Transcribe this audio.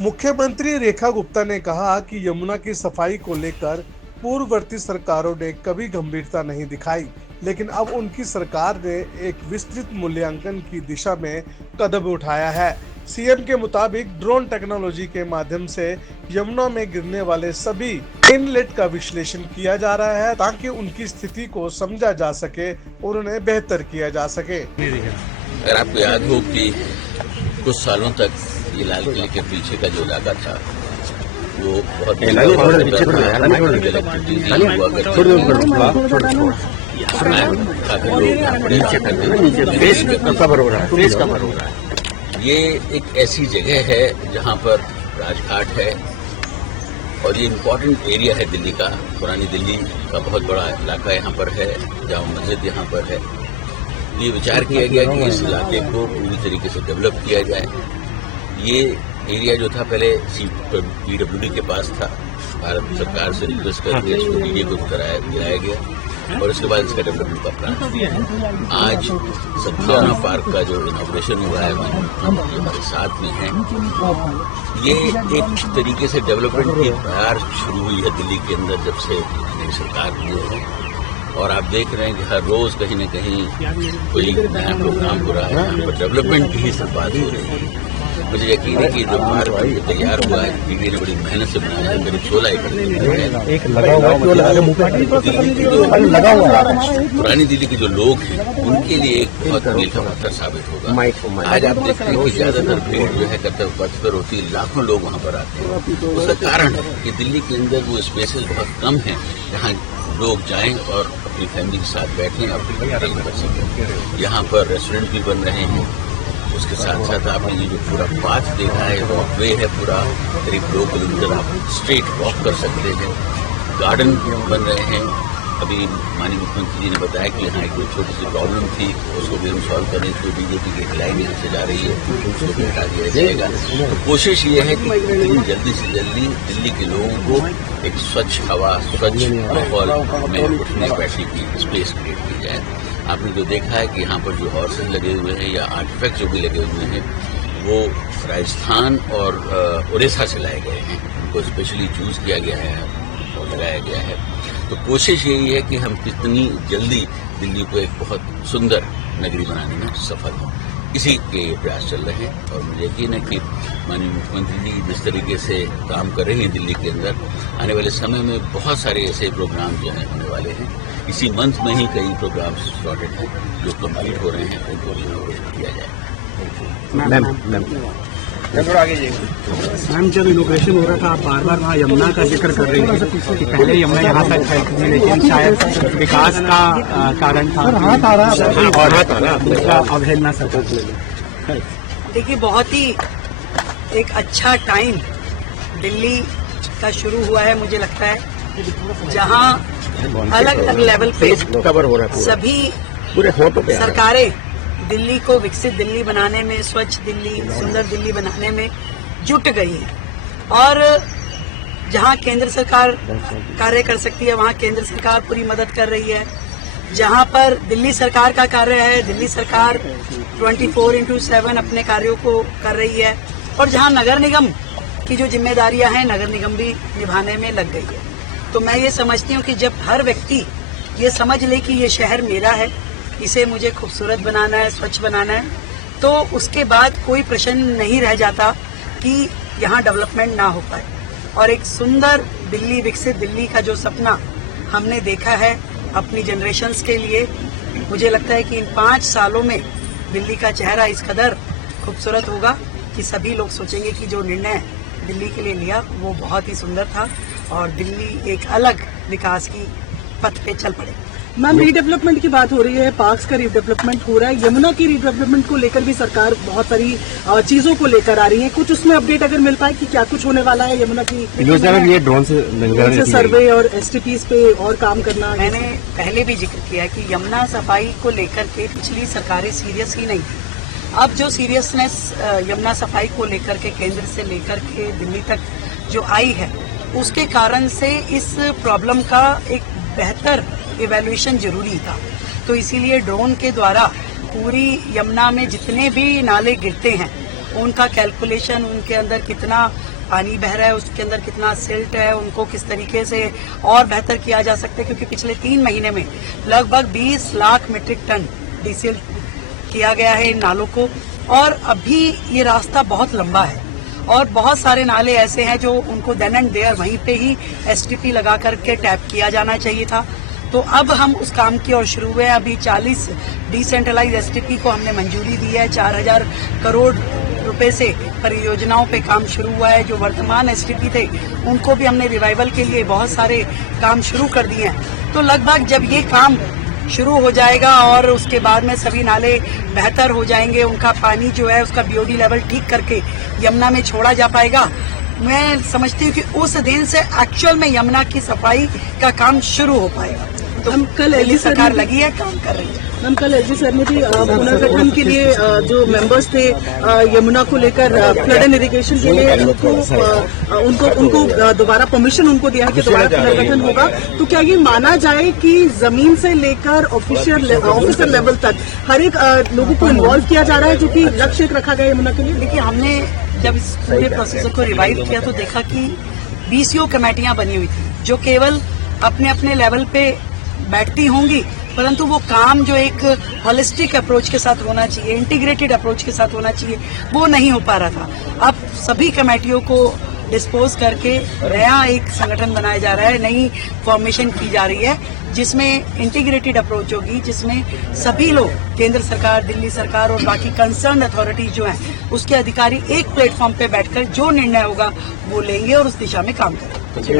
मुख्यमंत्री रेखा गुप्ता ने कहा कि यमुना की सफाई को लेकर पूर्ववर्ती सरकारों ने कभी गंभीरता नहीं दिखाई, लेकिन अब उनकी सरकार ने एक विस्तृत मूल्यांकन की दिशा में कदम उठाया है। सीएम के मुताबिक ड्रोन टेक्नोलॉजी के माध्यम से यमुना में गिरने वाले सभी इनलेट का विश्लेषण किया जा रहा है ताकि उनकी स्थिति को समझा जा सके और उन्हें बेहतर किया जा सके। अगर आपको याद हो कि कुछ सालों तक ये लाल किले के पीछे का जो इलाका था वो बहुत ये एक ऐसी जगह है जहाँ पर राजघाट है और ये इम्पोर्टेंट एरिया है दिल्ली का। पुरानी दिल्ली का बहुत बड़ा इलाका यहाँ पर है, जामा मस्जिद यहाँ पर है। ये विचार किया गया कि इस इलाके को पूरी तरीके से डेवलप किया जाए। ये एरिया जो था पहले पीडब्ल्यूडी के पास था, भारत सरकार से रिक्वेस्ट करके इसको डीडी को गिराया गया और उसके बाद इसका डेवलपमेंट का प्लान। आज सत्याना पार्क का जो इनॉग्रेशन हुआ है ये हमारे साथ में है। ये एक तरीके से डेवलपमेंट की तैयार शुरू हुई है दिल्ली के अंदर जब से नई सरकार हुई है और आप देख रहे हैं कि हर रोज कहीं न कहीं कोई नया प्रोग्राम हो रहा है, यहाँ पर डेवलपमेंट की ही सब बात हो रही है। मुझे यकीन है कि जो पार्क तैयार हुआ है पीडी ने बड़ी मेहनत से बनाया है। करीब 16 एकड़ पुरानी दिल्ली के जो लोग हैं उनके लिए एक बहुत मील का पत्थर साबित होगा। आज आप देखते हैं कि ज्यादातर भीड़ जो है कर्तव्य पथ पर होती है, लाखों लोग वहाँ पर आते हैं। उसका कारण है कि दिल्ली के अंदर वो स्पेसेस बहुत कम है जहाँ लोग जाएं और अपनी फैमिली के साथ बैठें और ड्रिंक कर सकें। यहाँ पर रेस्टोरेंट भी बन रहे हैं। उसके साथ साथ आपने ये जो पूरा पाथ देखा है वॉकवे है, पूरा करीब 2 किलोमीटर आप स्ट्रेट वॉक कर सकते हैं। गार्डन बन रहे हैं। अभी माननीय मुख्यमंत्री जी ने बताया कि यहाँ एक छोटी सी प्रॉब्लम थी, उसको भी हम सॉल्व करने के लिए बीजेपी की एक लाइन यहाँ से जा रही है, उसको भी हटा दिया जाएगा। तो कोशिश ये है कि जल्दी से जल्दी दिल्ली के लोगों को एक स्वच्छ हवा, स्वच्छ माहौल में उठने बैठने की स्पेस क्रिएट की जाए। आपने जो देखा है कि यहाँ पर जो हॉर्सेज लगे हुए हैं या आर्टिफैक्ट जो भी लगे हुए हैं वो राजस्थान और उड़ीसा से लाए गए हैं। उनको स्पेशली चूज किया गया है और लगाया गया है। तो कोशिश यही है कि हम कितनी जल्दी दिल्ली को एक बहुत सुंदर नगरी बनाने में सफल हों। इसी के प्रयास चल रहे हैं और मुझे यकीन है कि माननीय मुख्यमंत्री जी जिस तरीके से काम कर रहे हैं दिल्ली के अंदर, आने वाले समय में बहुत सारे ऐसे प्रोग्राम जो हैं होने वाले हैं। इसी मंथ में ही कई प्रोग्राम स्टार्टेड हैं जो कंप्लीट हो रहे हैं, उनको भी इनोग्रेट किया जाएगा। मैम जब इनोग्रेशन हो रहा था आप बार बार वहाँ यमुना का जिक्र कर रही थी कि पहले यमुना यहाँ तक है, लेकिन शायद विकास का कारण था अवहेलना सरकार। देखिए बहुत ही एक अच्छा टाइम दिल्ली का शुरू हुआ है। मुझे लगता है जहाँ अलग अलग लेवल पे कवर हो रहा है सभी पूरे होटो पे सरकारें दिल्ली को विकसित दिल्ली बनाने में, स्वच्छ दिल्ली, सुंदर दिल्ली बनाने में जुट गई है। और जहां केंद्र सरकार कार्य कर सकती है वहां केंद्र सरकार पूरी मदद कर रही है। जहां पर दिल्ली सरकार का कार्य है, दिल्ली सरकार 24/7 अपने कार्यों को कर रही है। और जहां नगर निगम की जो जिम्मेदारियां हैं नगर निगम भी निभाने में लग गई है। तो मैं ये समझती हूँ कि जब हर व्यक्ति ये समझ ले कि ये शहर मेरा है, इसे मुझे खूबसूरत बनाना है, स्वच्छ बनाना है, तो उसके बाद कोई प्रश्न नहीं रह जाता कि यहाँ डेवलपमेंट ना हो पाए। और एक सुंदर दिल्ली, विकसित दिल्ली का जो सपना हमने देखा है अपनी जनरेशन्स के लिए, मुझे लगता है कि इन 5 सालों में दिल्ली का चेहरा इस कदर खूबसूरत होगा कि सभी लोग सोचेंगे कि जो निर्णय दिल्ली के लिए लिया वो बहुत ही सुंदर था और दिल्ली एक अलग विकास की पथ पे चल पड़े। मैम रीडेवलपमेंट की बात हो रही है, पार्क्स का रीडेवलपमेंट हो रहा है, यमुना की रीडेवलपमेंट को लेकर भी सरकार बहुत सारी चीजों को लेकर आ रही है। कुछ उसमें अपडेट अगर मिल पाए कि क्या कुछ होने वाला है यमुना की ये ड्रोन से सर्वे और STPs पे और काम करना। मैंने पहले भी जिक्र किया कि यमुना सफाई को लेकर के पिछली सरकारें सीरियस ही नहीं थी। अब जो सीरियसनेस यमुना सफाई को लेकर के केंद्र से लेकर के दिल्ली तक जो आई है, उसके कारण से इस प्रॉब्लम का एक बेहतर इवैल्यूएशन जरूरी था। तो इसीलिए ड्रोन के द्वारा पूरी यमुना में जितने भी नाले गिरते हैं उनका कैलकुलेशन, उनके अंदर कितना पानी बह रहा है उसके अंदर कितना सिल्ट है, उनको किस तरीके से और बेहतर किया जा सकता है, क्योंकि पिछले 3 महीने में लगभग 20 लाख मीट्रिक टन डीसिल किया गया है इन नालों को। और अभी ये रास्ता बहुत लंबा है और बहुत सारे नाले ऐसे हैं जो उनको देन एंड देयर वहीं पे ही एसटीपी लगा करके टैप किया जाना चाहिए था। तो अब हम उस काम की ओर शुरू हुए हैं। अभी 40 डिसेंट्रलाइज एसटीपी को हमने मंजूरी दी है। 4000 करोड़ रुपए से परियोजनाओं पे काम शुरू हुआ है। जो वर्तमान एसटीपी थे उनको भी हमने रिवाइवल के लिए बहुत सारे काम शुरू कर दिए हैं। तो लगभग जब ये काम शुरू हो जाएगा और उसके बाद में सभी नाले बेहतर हो जाएंगे, उनका पानी जो है उसका बीओडी लेवल ठीक करके यमुना में छोड़ा जा पाएगा। मैं समझती हूँ कि उस दिन से एक्चुअल में यमुना की सफाई का काम शुरू हो पाएगा। तो हम कल दिल्ली सरकार लगी है, काम कर रही है। हम कल एलजी सर ने भी पुनर्गठन के लिए जो मेंबर्स थे यमुना को लेकर फ्लड एंड इरिगेशन के लिए उनको दोबारा परमिशन उनको दिया है कि दोबारा पुनर्गठन होगा। तो क्या ये माना जाए कि जमीन से लेकर ऑफिसर लेवल तक हर एक लोगों को इन्वॉल्व किया जा रहा है, जो कि लक्ष्य रखा गया यमुना के लिए? देखिए, हमने जब इस पूरे प्रोसेस को रिवाइव किया तो देखा कि बीसीओ कमेटियां बनी हुई थी जो केवल अपने अपने लेवल पे बैठती होंगी, परंतु वो काम जो एक होलिस्टिक अप्रोच के साथ होना चाहिए, इंटीग्रेटेड अप्रोच के साथ होना चाहिए, वो नहीं हो पा रहा था। अब सभी कमेटियों को डिस्पोज करके नया एक संगठन बनाया जा रहा है, नई फॉर्मेशन की जा रही है जिसमें इंटीग्रेटेड अप्रोच होगी, जिसमें सभी लोग, केंद्र सरकार, दिल्ली सरकार और बाकी कंसर्न अथॉरिटीज जो हैं उसके अधिकारी एक प्लेटफॉर्म पे बैठकर जो निर्णय होगा वो लेंगे और उस दिशा में काम करेंगे।